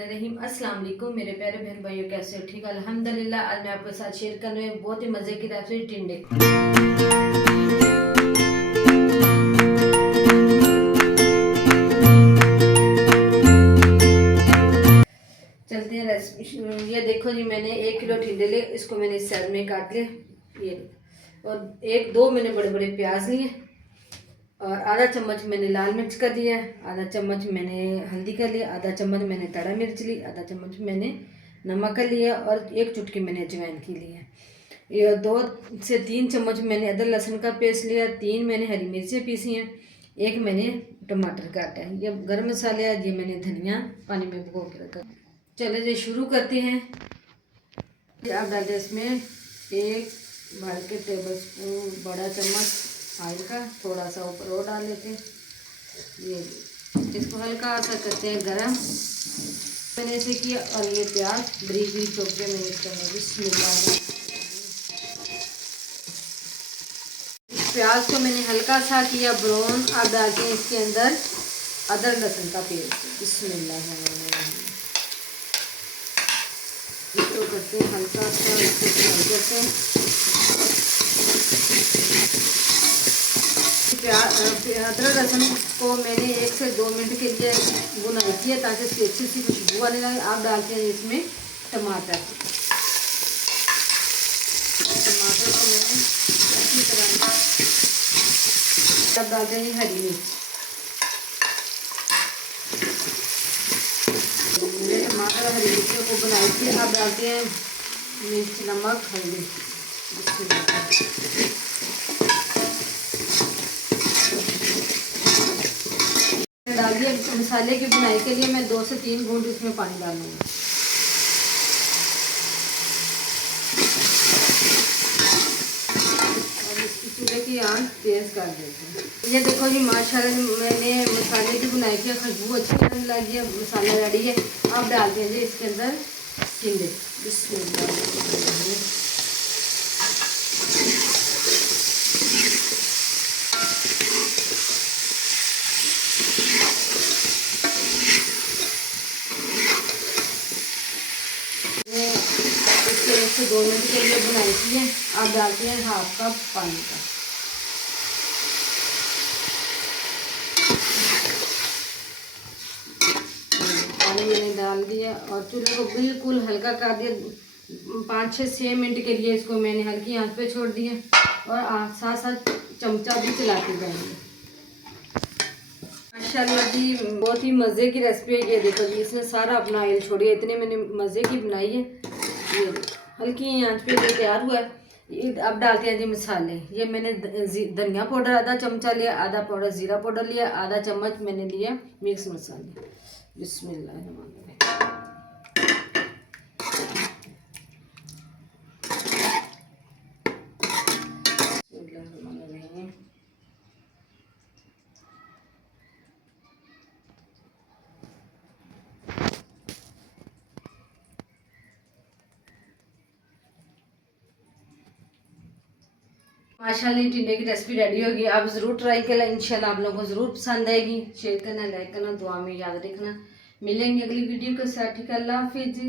बिस्मिल्लाहिर्रहमानिर्रहीम। अस्सलाम वालेकुम मेरे प्यारे बहन भाइयों, कैसे हो? ठीक अल्हम्दुलिल्लाह। आज मैं आपके साथ शेयर कर रही हूँ बहुत ही मज़े की रेसिपी टिंडे। चलते हैं रेसिपी। ये देखो जी, मैंने 1 किलो टिंडे लिए, इसको मैंने इस साइज में काट लिया ये, और 1-2 मैंने बड़े बड़े प्याज लिए, और आधा चम्मच मैंने लाल मिर्च का दिया, आधा चम्मच मैंने हल्दी का लिया, आधा चम्मच मैंने तड़ा मिर्च ली, आधा चम्मच मैंने नमक का लिया, और 1 चुटकी मैंने अजवाइन की लिया। ये 2 से 3 चम्मच मैंने अदरक लहसुन का पेस्ट लिया, 3 मैंने हरी मिर्चें पीसी हैं, 1 मैंने टमाटर काटा है। ये गर्म मसाले है, ये मैंने धनिया पानी में भिगो के रखा। चले जी शुरू करते हैं। अब डालते इसमें 1 भर के टेबल स्पून बड़ा चम्मच ऑयल का, थोड़ा सा ऊपर और डाल लेते हैं। ये इसको हल्का सा करते हैं गरम। मैंने ऐसे किया, और ये प्याज बरीक बरीक चॉप के मैंने इसके अंदर बिस्मिल्लाह। इस प्याज को मैंने हल्का सा किया ब्राउन। अब डालते हैं इसके अंदर अदरक लहसुन का पेस्ट, बिस्मिल्लाह। इसको करते हैं हल्का सा, इसको फ्राई करते हैं। अदरक लहसुन को मैंने 1 से 2 मिनट के लिए भुनाई किया ताकि इसकी अच्छी सी खुशबू आने लगे। आप डालते हैं इसमें टमाटर। टमाटर को मैंने अच्छी तरह, अब डालते हैं हरी मिर्च। मैंने टमाटर और हरी मिर्चों को बनाई थी। अब डालते हैं मिर्च, नमक, हल्दी। डाल दिया। मसाले की बुनाई के लिए मैं 2 से 3 घूंट इसमें पानी डालूंगा। और इसकी चूल्हे की आंच तेज कर देते हैं। ये देखो जी, माशाल्लाह मैंने मसाले की बुनाई की, खुशबू अच्छी आने लगी है, मसाला रेडी है। अब डालते हैं इसके अंदर टिंडे, बिस्मिल्लाह। इसके 1 से 2 मिनट के लिए बुनाई की है। अब डालते हैं 1/2 कप पानी का। पानी मैंने डाल दिया और चूल्हे को बिल्कुल हल्का कर दिया। 5-6 मिनट के लिए इसको मैंने हल्की आंच पे छोड़ दिया, और साथ साथ चमचा भी चलाते जाएंगे। माशाल्लाह जी, बहुत ही मज़े की रेसिपी है। ये देखो जी, इसने सारा अपना ऑयल छोड़िए, इतने मैंने मज़े की बनाई है। ये हल्की आंच पे ये तैयार हुआ है। अब डालते हैं जी मसाले। ये मैंने धनिया पाउडर आधा चमचा लिया, आधा पाउडर ज़ीरा पाउडर लिया, आधा चम्मच मैंने लिया मिक्स मसाले। बिस्मिल्लाह। माशाल्लाह टिंडे की रेसिपी रेडी होगी। आप ज़रूर ट्राई करें, इंशाल्लाह आप लोगों को ज़रूर पसंद आएगी। शेयर करना, लाइक करना, दुआ में याद रखना। मिलेंगे अगली वीडियो के साथ। ठीक है, अल्लाह हाफिज़।